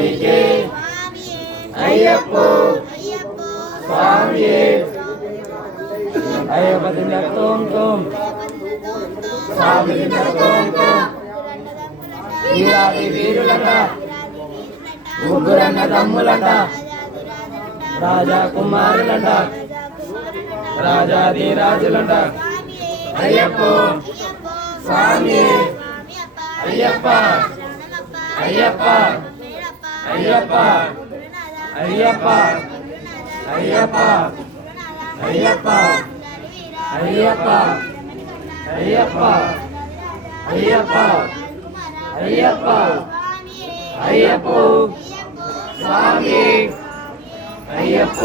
స్వామికి స్వామియే అయ్యప్పో అయ్యప్పో స్వామియే అయ్యప్ప తిందోం తోం స్వామి తిందోం తోం వీరాది వీరులట ముగ్గురన్న తమ్ములట రాజా కుమారులట రాజాది రాజులట అయ్యప్పో స్వామి అయ్యప్ప అయ్యప్ప అయ్యప్ప అయ్యప్ప అయ్యప్ప అయ్యప్ప అయ్యప్ప అయ్యప్ప అయ్యప్ప అయ్యప్ప అయ్యప్ప స్వామి అయ్యప్ప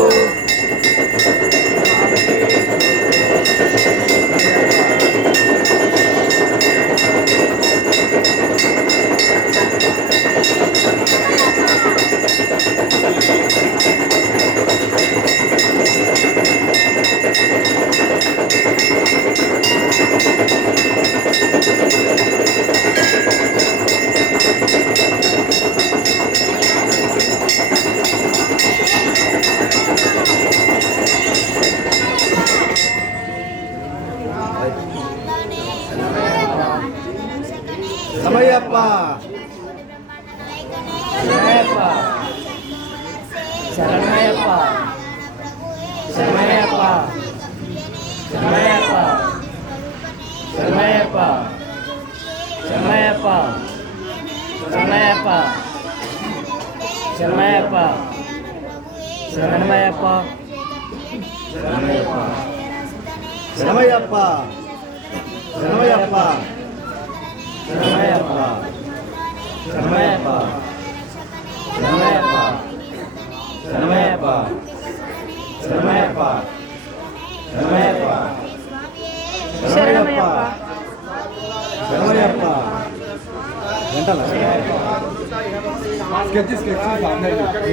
సమయప్ప శరణయ్యప్ప శరణయ్యప్ప శరణయ్యప్ప శరణయ్యప్ప శరణయ్యప్ప శరణయ్యప్ప శరణయ్యప్ప శరణయ్యప్ప శరణమయ్యప్ప శరణమయ్యప్ప శరణమయ్యప్ప శరణమయ్యప్ప శరణమయ్యప్ప శరణమయ్యప్ప శరణమయ్యప్ప శరణమయ్యప్ప శరణమయ్యప్ప శరణమయ్యప్ప శరణమయ్యప్ప శరణమయ్యప్ప వెంటల స్కెచ్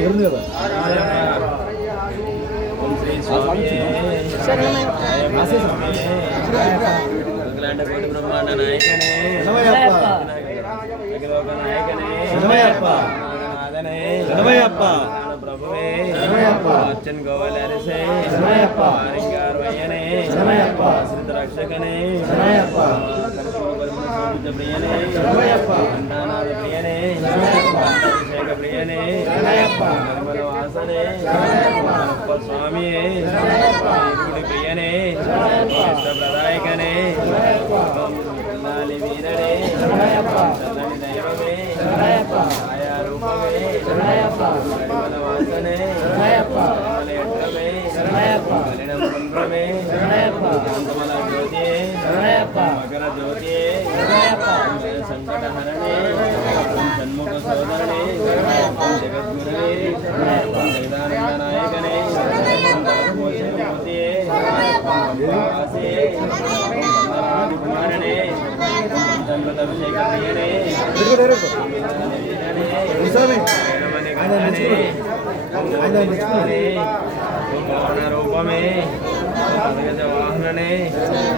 ఉంది కదా బ్రహ్మాండ నాయకనే ప్రభువే అర్చన్ గోవలరిసే ఆరింగారవయ్యనే ఆశ్రిత రక్షకనే ప్రియనే అన్నానాథ ప్రియనే అభిషేక ప్రియనే నిర్మల వాసనే స్వామియే గుడి ప్రియనే ప్రదాయకనే లాలి వీరనే చల్లని దైవమే ఆయా రూపమే నిర్మల వాసనే నిర్మలయత్రమే కలినంద్రమే కాంతమల జ్యోతియే మకర జ్యోతియే సంకటహరణే షణ్ముఖ సోదరణే జగద్గురవే జగదానంద నాయకనే పోషమూర్తియే వాసే కుమారణే చంద్రదభిషేక ప్రియనే రూపమే వాహననే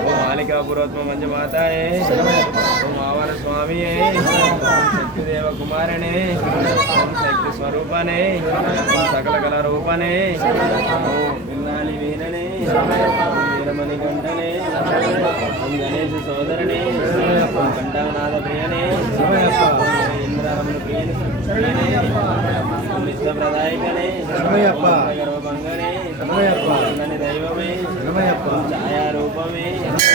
మాలికాపురోత్మ మంజమాతాయే ఆవర స్వామియే శక్తిదేవ కుమారణే శక్తి స్వరూపనే సకల కళ రూపనే విన్నాలి వీరనే వీరమణి గంటనే గణేశ సోదరణే కంఠానాథ ప్రియనే ఇంద్రరమణ ప్రియనే నిత్య ప్రదాయకనే గర్వభంగనే దైవమే